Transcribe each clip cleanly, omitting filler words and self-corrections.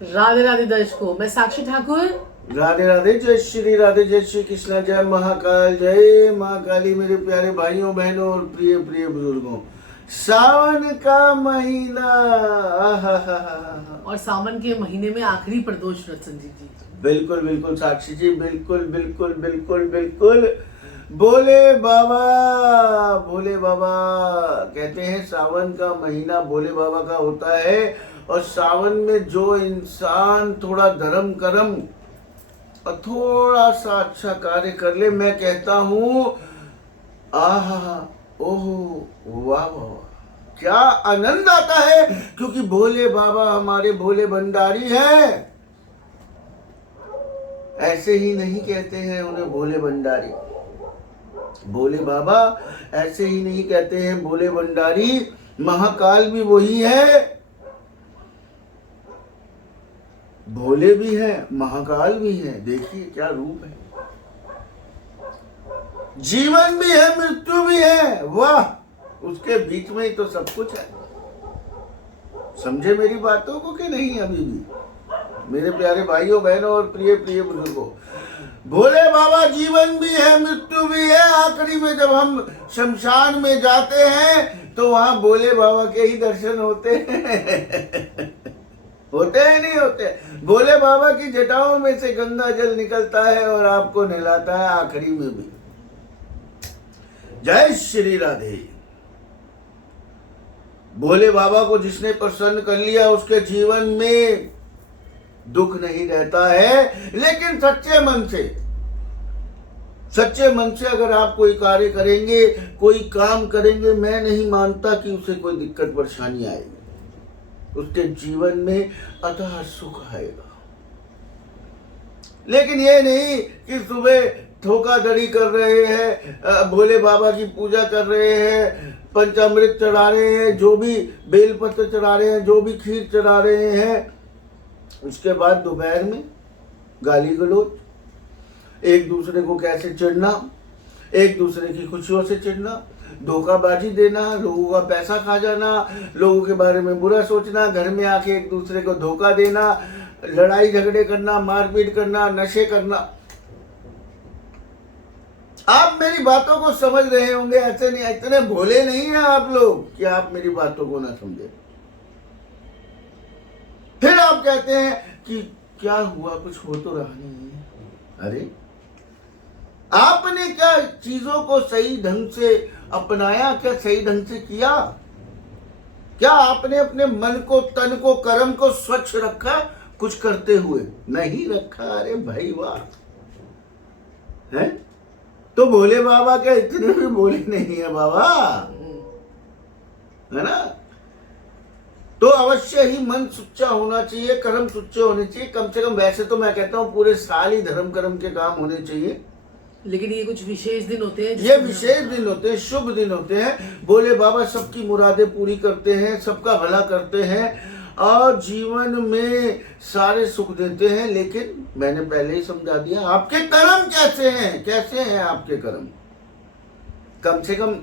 राधे राधे दर्शकों, मैं साक्षी ठाकुर। राधे राधे, जय श्री कृष्णा, जय महाकाल, जय माँ काली। मेरे प्यारे भाइयों बहनों और प्रिय प्रिय बुजुर्गों, सावन का महीना, और सावन के महीने में आखिरी प्रदोष व्रत संजीव जी। बिल्कुल बिल्कुल साक्षी जी, बिल्कुल बिल्कुल बिल्कुल बिल्कुल। भोले बाबा कहते हैं सावन का महीना भोले बाबा का होता है। और सावन में जो इंसान थोड़ा धर्म कर्म और थोड़ा सा अच्छा कार्य कर ले, मैं कहता हूँ आहा ओहो वाह वाह, क्या आनंद आता है। क्योंकि भोले बाबा हमारे भोले भंडारी हैं। ऐसे ही नहीं कहते हैं उन्हें भोले भंडारी, भोले बाबा ऐसे ही नहीं कहते हैं भोले भंडारी। महाकाल भी वही है, भोले भी है, महाकाल भी है। देखिए क्या रूप है, जीवन भी है, मृत्यु भी है। वाह, उसके बीच में ही तो सब कुछ है। समझे मेरी बातों को कि नहीं? अभी भी मेरे प्यारे भाइयों बहनों और प्रिय प्रिय बुजुर्गों, भोले बाबा जीवन भी है, मृत्यु भी है। आखिरी में जब हम शमशान में जाते हैं तो वहां भोले बाबा के ही दर्शन होते हैं। होते हैं नहीं होते? भोले बाबा की जटाओं में से गंगा जल निकलता है और आपको नहलाता है आखिरी में भी। जय श्री राधे। भोले बाबा को जिसने प्रसन्न कर लिया उसके जीवन में दुख नहीं रहता है। लेकिन सच्चे मन से अगर आप कोई कार्य करेंगे, कोई काम करेंगे, मैं नहीं मानता कि उसे कोई दिक्कत परेशानी आएगी। उसके जीवन में अतः सुख आएगा। लेकिन ये नहीं कि सुबह धोखाधड़ी कर रहे हैं, भोले बाबा की पूजा कर रहे हैं, पंचामृत चढ़ा रहे हैं, जो भी बेलपत्र चढ़ा रहे हैं, जो भी खीर चढ़ा रहे हैं, उसके बाद दोपहर में गाली गलौज, एक दूसरे को कैसे चिढ़ना, एक दूसरे की खुशियों से चिढ़ना, धोखाबाजी देना, लोगों का पैसा खा जाना, लोगों के बारे में बुरा सोचना, घर में आके एक दूसरे को धोखा देना, लड़ाई झगड़े करना, मारपीट करना, नशे करना। आप मेरी बातों को समझ रहे होंगे, ऐसे नहीं, इतने भोले नहीं हैं आप लोग कि आप मेरी बातों को ना समझे। फिर आप कहते हैं कि क्या हुआ, कुछ हो तो रहा नहीं है। अरे आपने क्या चीजों को सही ढंग से अपनाया? क्या सही ढंग से किया? क्या आपने अपने मन को, तन को, कर्म को स्वच्छ रखा कुछ करते हुए? नहीं रखा। अरे भाई वाह, है तो भोले बाबा क्या इतने भी भोले नहीं है बाबा, है ना? तो अवश्य ही मन सुच्चा होना चाहिए, कर्म सुच्चे होने चाहिए। कम से कम वैसे तो मैं कहता हूँ पूरे साल ही धर्म कर्म के काम होने चाहिए, लेकिन ये कुछ विशेष दिन होते हैं, ये विशेष दिन होते हैं, शुभ दिन होते हैं। भोले बाबा सबकी मुरादें पूरी करते हैं, सबका भला करते हैं और जीवन में सारे सुख देते हैं। लेकिन मैंने पहले ही समझा दिया, आपके कर्म कैसे हैं, कैसे हैं आपके कर्म। कम से कम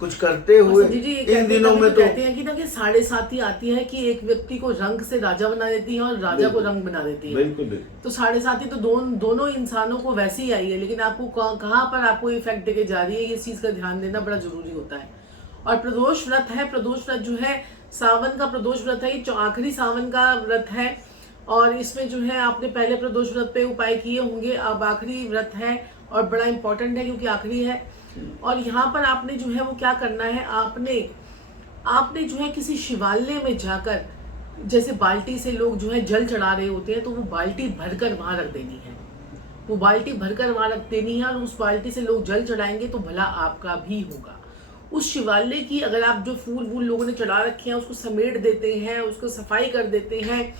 कुछ करते हुए इन दिनों में तो कहते हैं कि ना कि 7.5 आती है कि एक व्यक्ति को रंग से राजा बना देती है और राजा को रंग बना देती है। बिल्कुल बिल्कुल। तो 7.5 तो दोनों इंसानों को वैसे ही आई है, लेकिन आपको कहाँ पर आपको इफेक्ट देके जा रही है, ये चीज का ध्यान देना बड़ा जरूरी होता है। और प्रदोष व्रत है, प्रदोष व्रत जो है सावन का प्रदोष व्रत है, ये आखिरी सावन का व्रत है। और इसमें जो है आपने पहले प्रदोष व्रत पे उपाय किए होंगे, अब आखिरी व्रत है और बड़ा इंपॉर्टेंट है क्योंकि आखिरी है। और यहाँ पर आपने जो है वो क्या करना है, आपने जो है किसी शिवालय में जाकर, जैसे बाल्टी से लोग जो है जल चढ़ा रहे होते हैं, तो वो बाल्टी भरकर वहां रख देनी है। वो बाल्टी भरकर वहां रख देनी है और उस बाल्टी से लोग जल चढ़ाएंगे तो भला आपका भी होगा। उस शिवालय की अगर आप जो फूल वूल लोगों ने चढ़ा रखे हैं उसको समेट देते हैं, उसको सफाई कर देते हैं,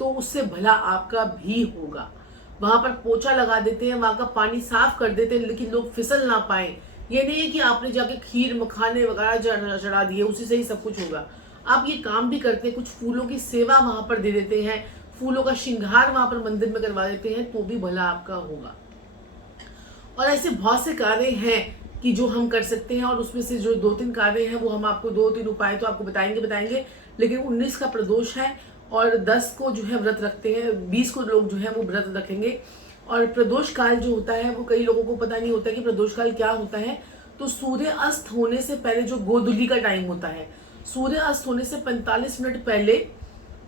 तो उससे भला आपका भी होगा। वहां पर पोछा लगा देते हैं, वहां का पानी साफ कर देते हैं, लेकिन लोग फिसल ना पाए। ये नहीं है कि आपने जाके खीर मखाने वगैरह चढ़ा दिए, उसी से ही सब कुछ होगा। आप ये काम भी करते हैं, कुछ फूलों की सेवा वहां पर दे देते हैं, फूलों का श्रृंगार वहां पर मंदिर में करवा देते हैं, तो भी भला आपका होगा। और ऐसे बहुत से कार्य हैं कि जो हम कर सकते हैं, और उसमें से जो 2-3 कार्य हैं वो हम आपको 2-3 उपाय तो आपको बताएंगे। लेकिन 19 का प्रदोष है और 10 को जो है व्रत रखते हैं, 20 को लोग जो है वो व्रत रखेंगे। और प्रदोष काल जो होता है वो कई लोगों को पता नहीं होता कि प्रदोष काल क्या होता है। तो सूर्य अस्त होने से पहले जो गोधूली का टाइम होता है, सूर्य अस्त होने से 45 मिनट पहले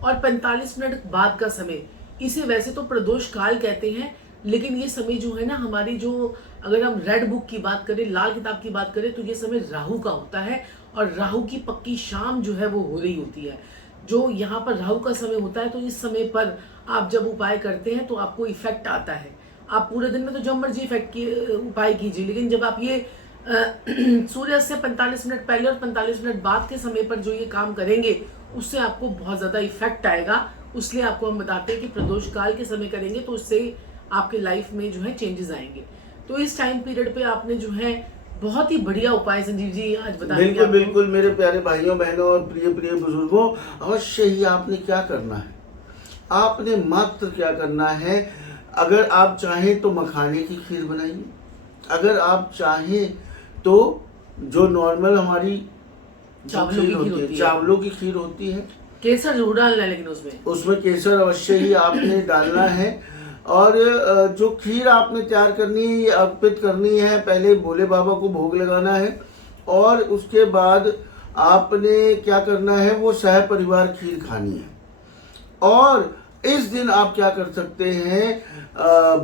और 45 मिनट बाद का समय, इसे वैसे तो प्रदोष काल कहते हैं, लेकिन ये समय जो है ना हमारी जो, अगर हम रेड बुक की बात करें, लाल किताब की बात करें, तो ये समय राहु का होता है और राहु की पक्की शाम जो है वो हो रही होती है। जो यहाँ पर राहु का समय होता है, तो इस समय पर आप जब उपाय करते हैं तो आपको इफेक्ट आता है। आप पूरे दिन में तो जब मर्जी इफेक्ट की उपाय कीजिए, लेकिन जब आप ये सूर्य से 45 मिनट पहले और 45 मिनट बाद के समय पर जो ये काम करेंगे, उससे आपको बहुत ज़्यादा इफेक्ट आएगा। उसलिए आपको हम बताते हैं कि प्रदोष काल के समय करेंगे तो उससे आपके लाइफ में जो है चेंजेस आएंगे। तो इस टाइम पीरियड पे आपने जो है बहुत ही बढ़िया उपाय संजीव जी आज बता दिया। बिल्कुल बिल्कुल मेरे प्यारे भाइयों बहनों और प्रिय प्रिय बुजुर्गों, अवश्य ही आपने क्या करना है, आपने मात्र क्या करना है, अगर आप चाहें तो मखाने की खीर बनाइए, अगर आप चाहें तो जो नॉर्मल हमारी चावलों की खीर होती है, चावलों की खीर होती है, केसर जरूर डालना है, लेकिन उसमें केसर अवश्य ही आपने डालना है। और जो खीर आपने तैयार करनी है, ये अर्पित करनी है, पहले भोले बाबा को भोग लगाना है और उसके बाद आपने क्या करना है, वो सह परिवार खीर खानी है। और इस दिन आप क्या कर सकते हैं,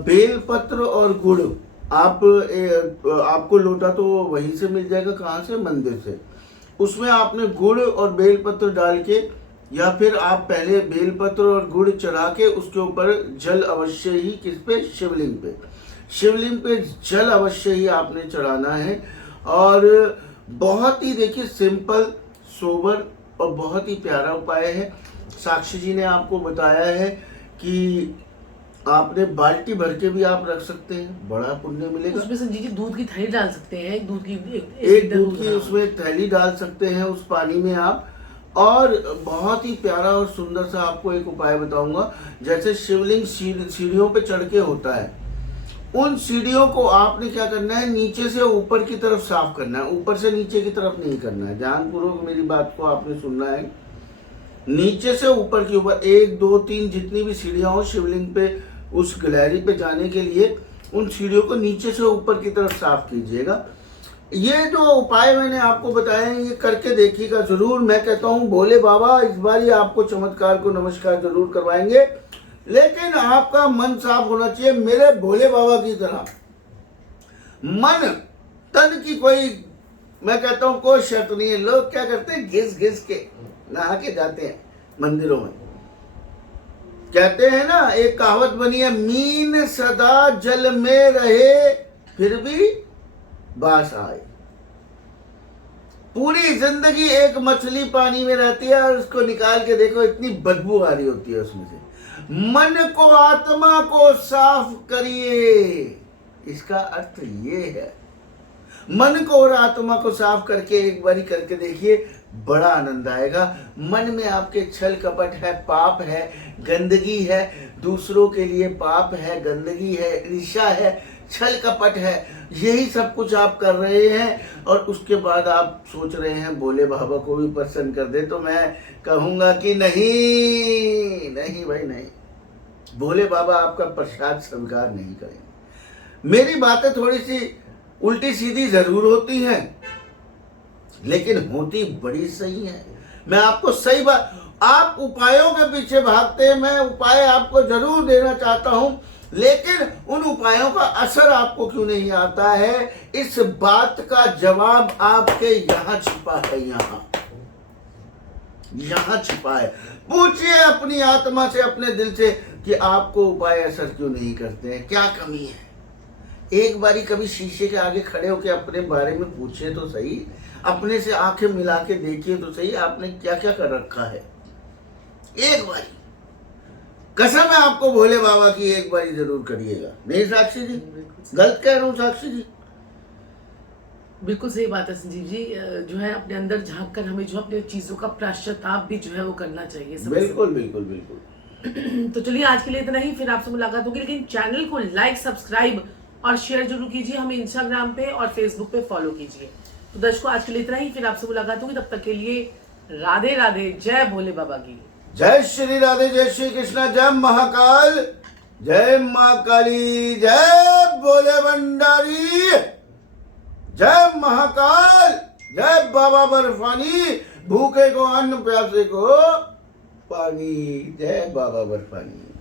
बेलपत्र और गुड़, आपको लोटा तो वहीं से मिल जाएगा, कहाँ से, मंदिर से, उसमें आपने गुड़ और बेलपत्र डाल के, या फिर आप पहले बेलपत्र और गुड़ चढ़ा के उसके ऊपर जल अवश्य ही, किस पे, शिवलिंग पे जल अवश्य ही आपने चढ़ाना है। और बहुत ही देखिए सिंपल, सोबर और बहुत ही प्यारा उपाय है। साक्षी जी ने आपको बताया है कि आपने बाल्टी भर के भी आप रख सकते हैं, बड़ा पुण्य मिलेगा। उसमें संजीव जी दूध की थैली डाल सकते हैं, एक दूध की उसमें थैली डाल सकते हैं उस पानी में आप। और बहुत ही प्यारा और सुंदर सा आपको एक उपाय बताऊंगा, जैसे शिवलिंग सीढ़ियों पे चढ़ के होता है, उन सीढ़ियों को आपने क्या करना है, नीचे से ऊपर की तरफ साफ करना है, ऊपर से नीचे की तरफ नहीं करना है। ध्यानपूर्वक मेरी बात को आपने सुनना है, नीचे से ऊपर के ऊपर 1 2 3 जितनी भी सीढ़ियां हो शिवलिंग पे, उस गैलरी पे जाने के लिए, उन सीढ़ियों को नीचे से ऊपर की तरफ साफ कीजिएगा। ये जो उपाय मैंने आपको बताया है, ये करके देखिएगा जरूर। मैं कहता हूँ भोले बाबा इस बार ही आपको चमत्कार को नमस्कार जरूर करवाएंगे, लेकिन आपका मन साफ होना चाहिए मेरे भोले बाबा की तरह। मन तन की कोई, मैं कहता हूँ कोई शर्त नहीं है। लोग क्या करते हैं, घिस घिस के नहा के जाते हैं मंदिरों में। कहते हैं ना, एक कहावत बनी है, मीन सदा जल में रहे फिर भी बास आए। पूरी जिंदगी एक मछली पानी में रहती है और उसको निकाल के देखो, इतनी बदबू आ रही होती है उसमें से। मन को, आत्मा को साफ करिए, इसका अर्थ ये है। मन को और आत्मा को साफ करके एक बारी करके देखिए, बड़ा आनंद आएगा। मन में आपके छल कपट है, पाप है, गंदगी है, दूसरों के लिए पाप है, गंदगी है, ईर्ष्या है, छल कपट है, यही सब कुछ आप कर रहे हैं और उसके बाद आप सोच रहे हैं भोले बाबा को भी प्रसन्न कर दे, तो मैं कहूँगा कि नहीं नहीं भाई नहीं, भोले बाबा आपका प्रसाद स्वीकार नहीं करेंगे। मेरी बातें थोड़ी सी उल्टी सीधी जरूर होती हैं, लेकिन होती बड़ी सही है। मैं आपको सही बात, आप उपायों के पीछे भागते हैं, मैं उपाय आपको जरूर देना चाहता हूं, लेकिन उन उपायों का असर आपको क्यों नहीं आता है, इस बात का जवाब आपके यहाँ छिपा है। यहाँ छिपा है। पूछिए अपनी आत्मा से, अपने दिल से कि आपको उपाय असर क्यों नहीं करते हैं, क्या कमी है। एक बारी कभी शीशे के आगे खड़े होकर अपने बारे में पूछिए तो सही, अपने से आंखें मिला के देखिए तो सही, आपने क्या क्या कर रखा है। एक बारी कसम है आपको भोले बाबा की, एक बारी जरूर करिएगा। नहीं साक्षी जी, गलत कह रहा हूँ साक्षी जी? बिल्कुल सही बात है संजीव जी। जो है अपने अंदर झांक कर हमें जो अपने चीजों का पश्चाताप भी जो है वो करना चाहिए। बिल्कुल बिल्कुल बिल्कुल। तो चलिए आज के लिए इतना ही, फिर आपसे मुलाकात होगी। लेकिन चैनल को लाइक, सब्सक्राइब और शेयर जरूर कीजिए। हमें इंस्टाग्राम पे और फेसबुक पे फॉलो कीजिए। तो दर्शकों आज के लिए इतना ही, फिर आपसे मुलाकात होगी। तब तक के लिए राधे राधे, जय भोले बाबा की। जय श्री राधे, जय श्री कृष्णा, जय महाकाल, जय माँ काली, जय भोले भंडारी, जय महाकाल, जय बाबा बर्फानी, भूखे को अन्न, प्यासे को पानी, जय बाबा बर्फानी।